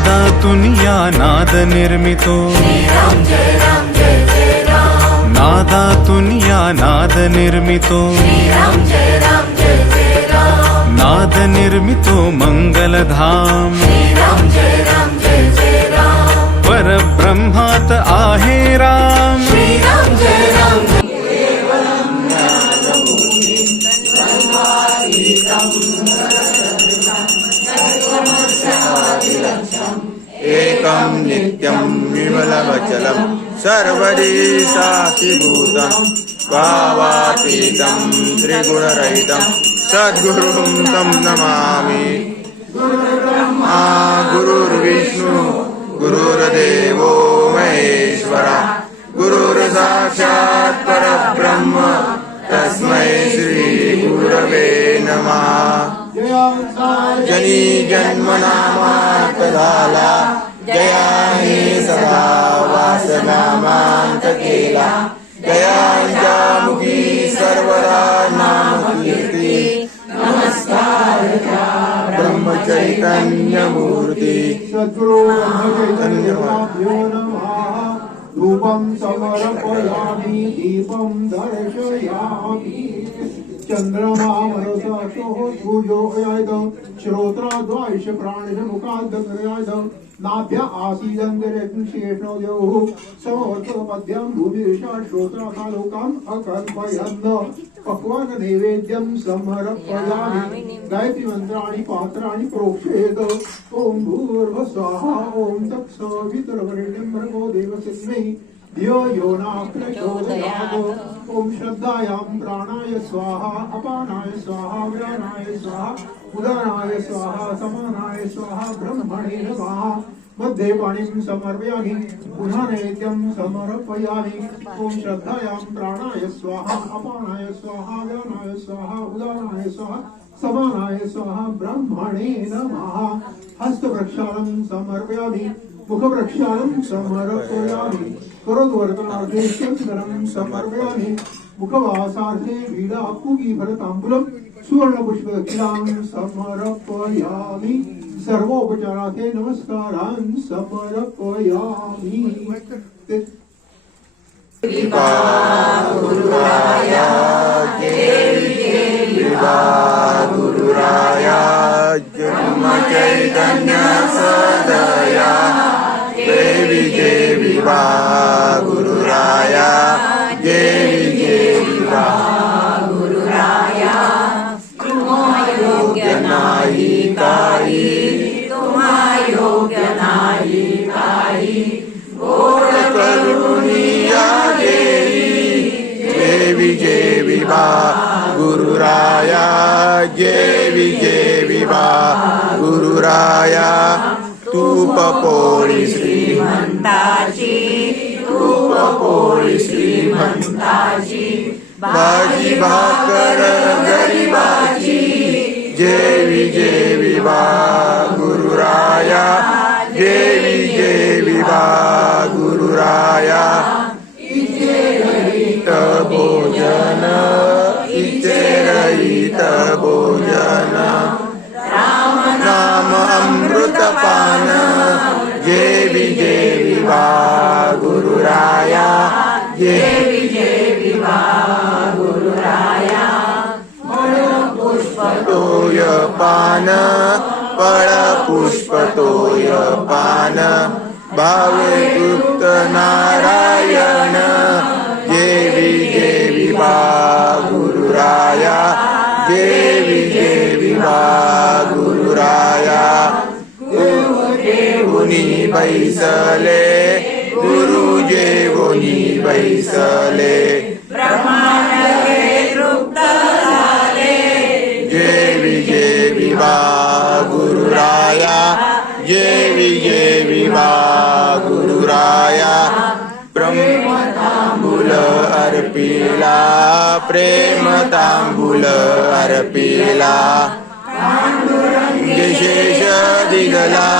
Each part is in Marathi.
नादातून या नाद निर्मितो नादातून या नाद निर्मितो नाद निर्मितो मंगलधाम परब्रह्मात आहे राम एकं नित्यं विमलमचलं सर्वदि साक्षिभूतं भावातीतं त्रिगुणरहितं सद्गुरुं तं नमामि। गुरुर्ब्रह्मा गुरुर्विष्णु गुरुर्देवो महेश्वरा गुरुर्साक्षात् परब्रह्म तस्मै श्री गुरवे नमः। जनी जन्मनामात झाला जयाने सदा वासनामांत केला जयांच्या मुखी सर्वदा नामकीर्ती नमस्कार ब्रह्मचैतन्य मूर्ती सद्गुरु ब्रह्मचैतन्यो नमः। रूपं समर्पयामि दीपं दर्शयामि चंद्रमामरसा सूर्योदयाद श्रोत्राद्वाइश प्राणिमुखाद्गयाद नाभ्य आसीदंगरेशेषोदेव समवर्तपद्यं भूमिषा श्रोत्राकालोकाम् अकल्पयन् पक्वान नैवेद्यं समर्पयामि। गायत्री मंत्राणि पात्राणि प्रोक्षेत ओम भूर्भुवः स्वाहा ओम तत्सवितुर्वरेण्यं भर्गो देवस्य धीमहि धियो यो नः प्रचोदयात्। ओम श्रद्धायां प्राणाय स्वाहा अपानाय स्वाहा व्यानाय स्वाहा उदानाय स्वाहा समानाय स्वाहा ब्रह्मणे नमः। मध्ये पाणिं समर्पयामि पुनः नैवेद्यं समर्पयामि। ओम श्रद्धायां प्राणाय स्वाहा अपानाय स्वाहा व्यानाय स्वाहा उदानाय स्वाहा समानाय स्वाहा ब्रह्मणे नमः। हस्त प्रक्षालं समर्पयामि मुख प्रक्षालं समर्पयामि करोद्वर्तनार्थे चंदनं समर्पयामि मुखवासार्थे वीणा पूगी फलतांबूलं सुवर्ण पुष्पदक्षिणां समर्पयामि सर्वोपचारार्थे नमस्कारान् समर्पयामि। गुरुराया गुरुराया जन्म चैतन्य सदया देवी देवी वा गुरुराया देवी देवी वा गुरुराया योग्य नाही काही तुम्हा योग्य नाही काही गोड करुणिया देवी देवी वा गुरुराया देवी देवी वा गुरुराया तूप पोळी श्रीमंताची तूप पोळी श्रीमंताची भाजी भाकर गरिबाची जेवी जेवी वा गुरुराया जेवी जेवी वा गुरुराया इचेरहित भोजन इचेरहित भोजन नाम अमृतपान जेवी जेवी वा गुरुराया देवी देवी वा गुरुराया पुष्प तोय पान फळ पुष्प तोय पान भावे गुप्त नारायण देवी देवी वा गुरुराया देवी देवी वा गुरुराया जेवुनी बैसले गुरु जेवुनी बैसले ब्रह्मांडे तृप्त झाले जेवी जेवी वा गुरुराया जेवी जेवी वा गुरुराया प्रेम तांबूल अर्पिला प्रेम तांबूल अर्पिला शेष दिगला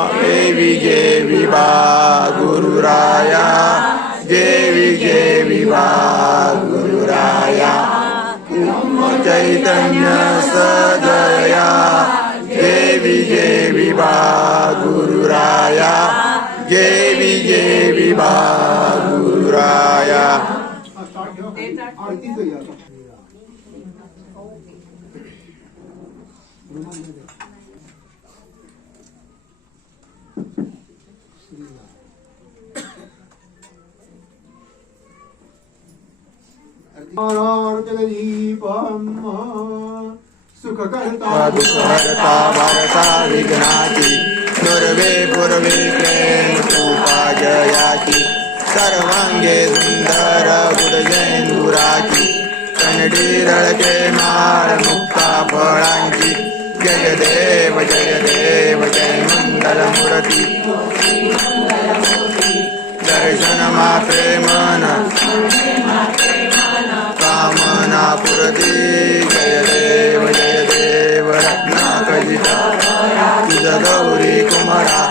देवी देवी वा गुरुराया देवी देवी वा गुरुराया चैतन्य सदया देवी देवी वा गुरु गुरुराया जय विजय विभा गुरुराया आरतीच या दीपम सुखकर्ता दुःखहर्ता भारता विघ्नाची पूर्वे पूर्वे प्रेम कृपा जयाची सर्वांगे सुंदर गुडजेंदुराची कनडी रळके माळ मुक्ता फळांची जय देव जय मंगलमूर्ती दर्शन मात्रे मन कामना पुरती जय देव रत्नाकजिता तुझ गौरी कुमरा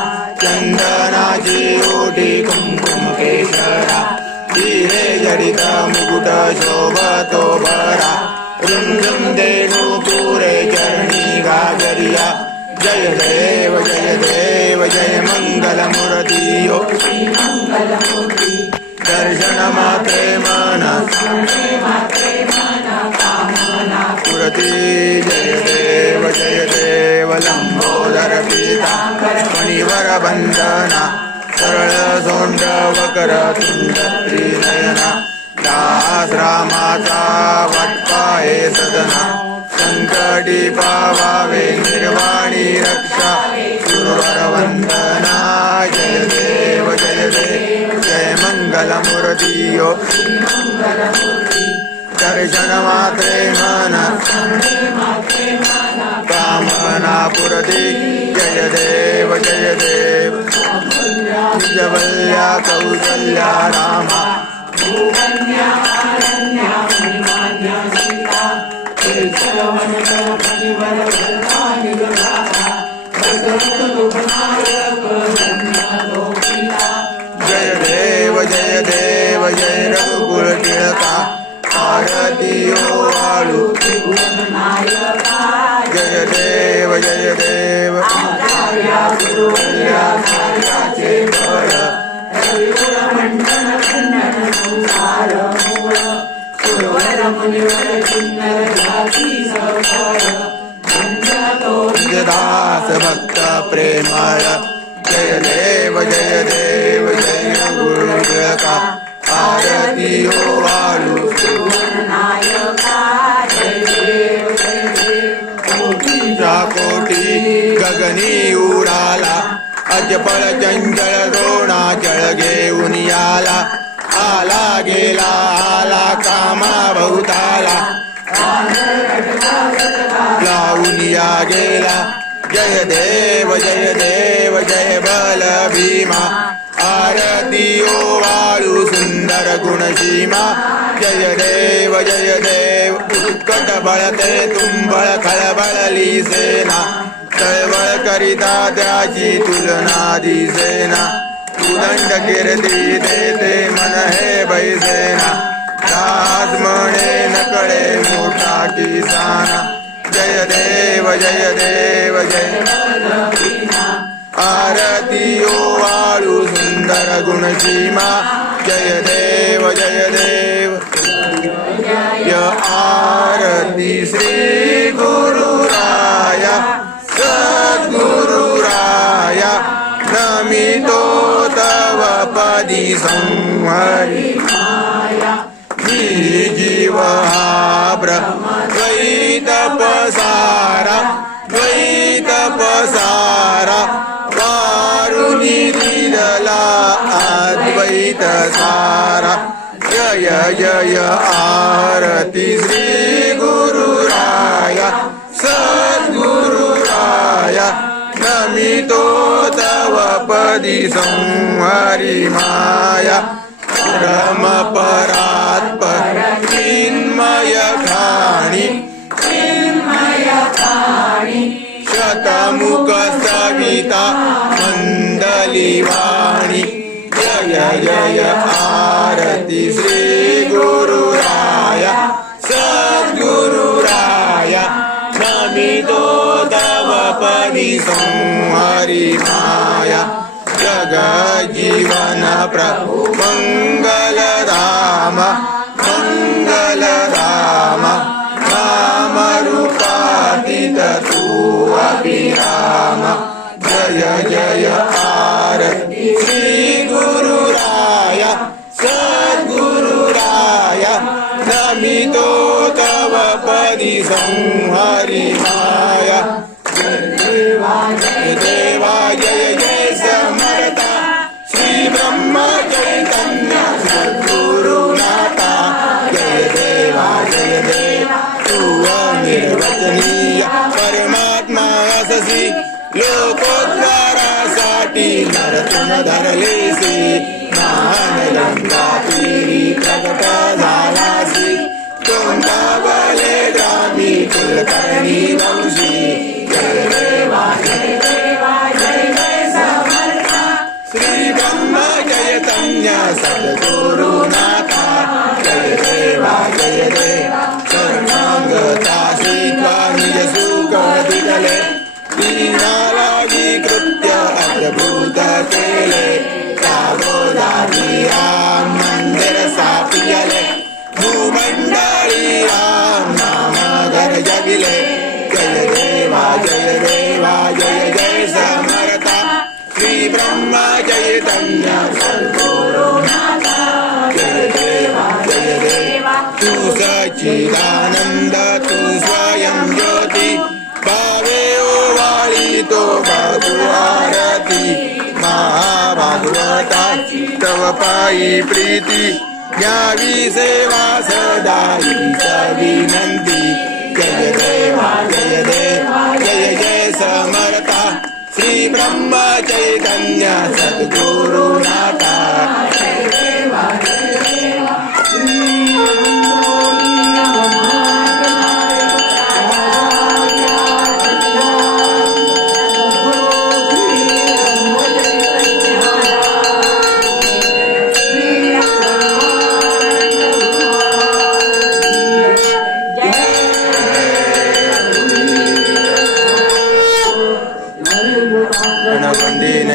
चंदनाची ओटी कुंकुम केशरा हिरे जडित मुकुट शोभतो भरा रुंजुम देणू पुरे चरणी गाजरिया जय देव जय मंगलमूर्ती ओ दर्शन मात्रे मन पुरती जय देव लंबोदर पीता मणिवर बंदना सरळ सोंड वकर तुंड त्रिनयना दास रामाचा वटपाये सदना संकटी पावावे निर्वाणी रक्षा सुरवर वंदना जय देव जय मंगलमूर्ती ओ दर्शन मात्रे मन कामना पुरती जय देव जवल्या कौसल्या रामा जय देव जय रघुकुल टिळका आरती ओवाळू जय देव दास भक्त प्रेमळ जय देव जय गुरु टिळका आरती ओवाळू कोटी गगनी उडाला अजपळ चंचल द्रोणाचळ घेऊन आला आला गेला आला कामा भवताला लावून या गेला जय देव जय बल भीमा आरती ओवाळू सुंदर गुणसीमा जय देव उत्कट बळते तुंबळ खळबळली सेना चळवळ करिता त्याची तुलना दिसेना उदंड कीर्ती देते मन हे बैसेना दास म्हणे नकळे मोठा किसाना जय देव जय आरती ओवाळू सुंदर गुणसीमा जय देव आरती श्री गुरुराया सद्गुरुराया नमितो तव पदी संहरी जीव हा द्वैत पसारा वारुणी दिदला अद्वैत सारा जय आरती श्री गुरुराया सद्गुरुराया नमितो तव पदी संहरी माया रम परात्पर चिन्मय खाणी शतमुख सविता मंदली वाणी जय आरती श्री गुरुराया सद्गुरुराया नमितो तव पदी संहरी माया जगज्जीवन प्रभु मंगलधाम मंगलधाम नाम रूपातीत तू अभिराम जय जय आरती श्री गुरुराया सद्गुरुराया नमितो तव पदि संहरि माया जय देवा जय जय समर्था श्री ब्रह्म चैतन्य सद्गुरुनाथा जय देवा तू अनिर्वचनीय परमात्मा अससी लोकोद्धारासाठी नरतुन धरलेसी ज्ञानगंगा तीरी प्रगट झालासी कोणता बले ग्रामी कुलकर्णी वंशी जय देवा जय जय समर्था श्री ब्रह्म चैतन्य सद्गुरुनाथा जय देवा शरणागता श्रीत्वा निज सुख दिगले दीनालागी कृत्य अद्भुत केले सागोदारी राम मंदिर सापियले भूमंडळी राम नाम घर जगिले जय देवा जय जय समर्था श्री ब्रह्म चैतन्य सद्गुरुनाथा जय देवा तू सच्चिदानंद तू स्वयं ज्योती भावे ओवाळी तो भागुआरती महाभागवताची तव पायी प्रीती घ्यावी सेवा सदा हीच विनंती जय देवा जय जय समर्था श्री ब्रह्म चैतन्य सद्गुरुनाथा जय देवा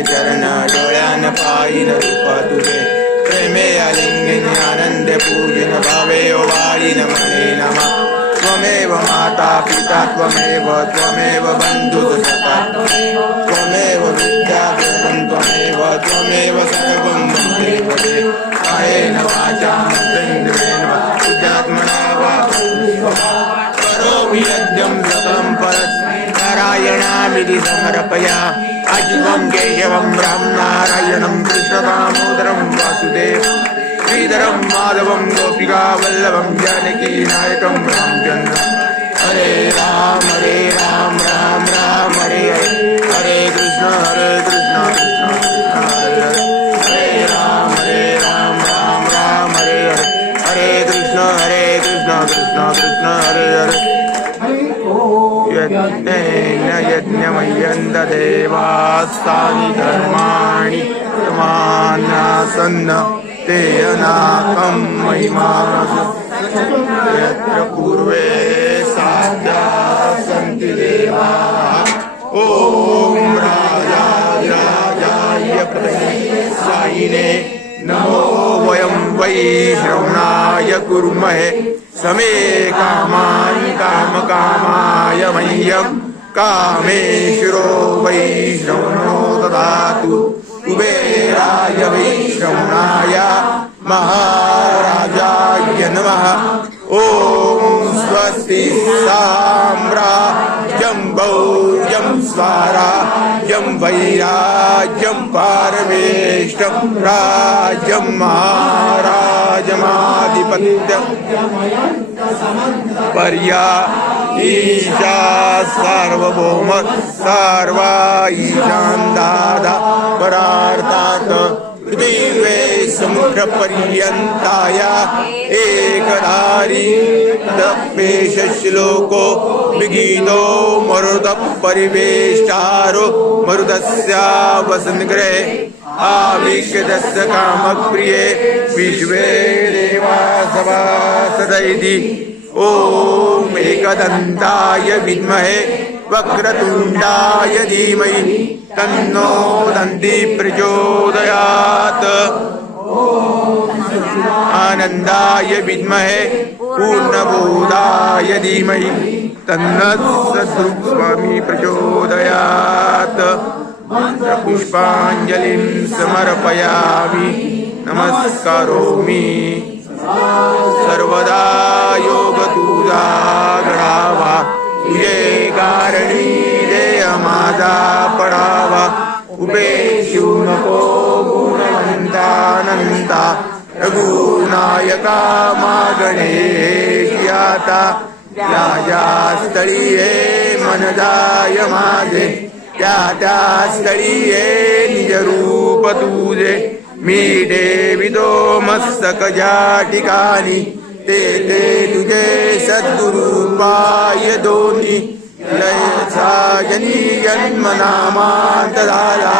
चरण डोळ्यान पायीन रूपा तुझे प्रेमे आलिंगन आनंद पूजन भावे ओवाळीन मने नमा त्वमेव माता पिता त्वमेव बंधु सखा त्वमेव विद्या त्वमेव सर्वं वन्दे वदे कायेन वाचा मन्त्रेण वा बुद्ध्यात्मना वा करोमि यज्ञं सकलं परस्मै नारायणामिति समर्पया अजितं केशवं राम नारायणं कृष्णदामोदरं वासुदेव श्रीधरं माधवं गोपिका वल्लभं जानकी नायकं रामचन्द्र हरे राम राम राम हरे हरे हरे कृष्ण कृष्ण कृष्ण हरे हरे हरे राम राम राम हरे हरे हरे कृष्ण कृष्ण कृष्ण हरे हरे यज्ञेन यज्ञमय्यन्त देवास्तानि धर्माणि समान्यासन्न ते अनाकं महिमासु यत्र पूर्वे साध्या सन्ति देवाः ॐ राजाय प्रसायिने नमो वयं वै श्रवणाय कुर्महे समे कामकामाय मह्यं कामेश्वरो वै श्रवणो ददातु कुबेराय वै श्रवणाय महाराजाय नमः ॐ स्वस्ति साम्राज्यं भौर्यं स्वराज्यं वैराज्यं पारमेष्टं राज्यं महाराजमाधिपत्यं पर्या ईशा सार्वभौम सार्वा ईशान दादा परार्थात पृथिवे समुद्र पर्यंताया एकधारी तपेश श्लोको विगीतो मरुत परिवेष्टारो मरुदस्या वसन्तगृहे आविष्यदस्य कामप्रिये विश्वे देवा सभासदैति ॐ एकदन्ताय विद्महे वक्रतुण्डाय धीमहि तन्नो दन्ति प्रचोदयात् आनन्दाय विद्महे पूर्णबोधाय धीमहि तन्नः सद्गुरुस्वामी प्रचोदयात् पुष्पाञ्जलिं समर्पयामि नमस्करोमि सर्वदा योग तुझा घडावा तुझे कारणी देय माझा पडावा उपेक्षू नको गुणवंतानंता रघुनायका मागणे आता त्या स्थळी हे मन जाय माझे त्या स्थळी हे निज रूप तुझे मी ठेवितो मस्तक ज्या ठिकाणी ते तुझे सद्गुरु पाय दोन्ही जयचा जनी जन्मनामांत झाला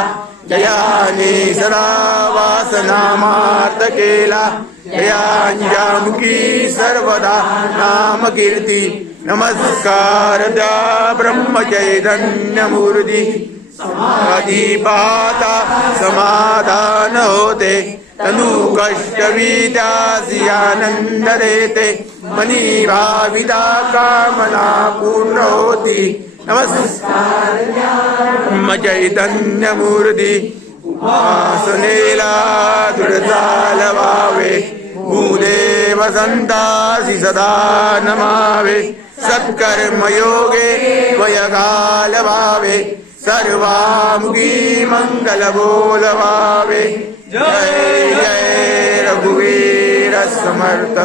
जयाने सदा वासनामार्थ केला जयांजामुखी सर्वदा नाम कीर्ती नमस्कार त्या ब्रह्मचैतन्य मूर्ती समाधी पाहता समाधान होते तनु कष्टविदासी आनंद देते मनी भाविता कामना पूर्ण होती नमस्कार ब्रह्म चैतन्य मूर्ती उपासनेला दृढ व्हावे भूदेव संतासी सदा नमावे सत्कर्म योगे वयकाल भावे सर्वामुखी मंगल बोलवावे जय जय रघुवीर समर्थ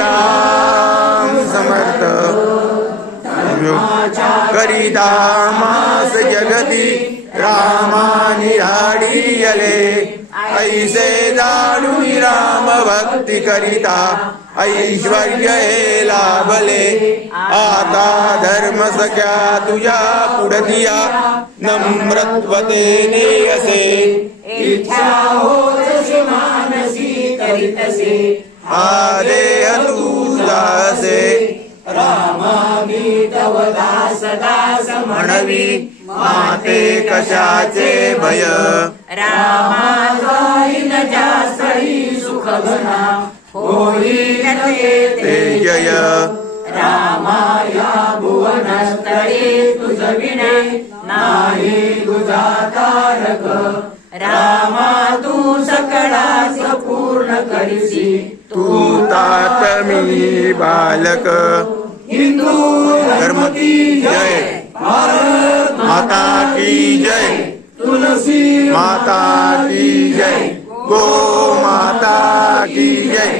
राम समर्थ करिता मास जगती रामानि आडियले ऐसे जाणूनि राम भक्ती करिता ऐश्वर्य हे लाभले आता धर्म सख्या तुझ्या पुढतिया नम्रत्वतेने असे इच्छा होतसे मानसी करीतसे आदेह तुझा असे रामामी तव दास दास म्हणवी माते कशाचे भय रामा न जास्तळी सुख घना होईल ते जय रामाया भुवनस्थळी तुझ विणे नाही तुझा तारक रामा तू सकळास पूर्ण करीसी तू तात मी बालक हिंदू धर्म की जय माता की जय तुलसी माता की जय गो माता की जय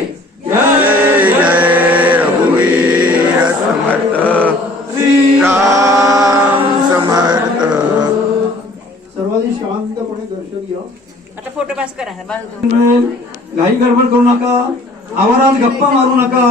जय जय रघुवीर समर्थ राम समर्थ सर्वांनी शांतपणे दर्शन घ्या. आता फोटो पास करा घाई गडबड करू नका आवारात गप्पा मारू नका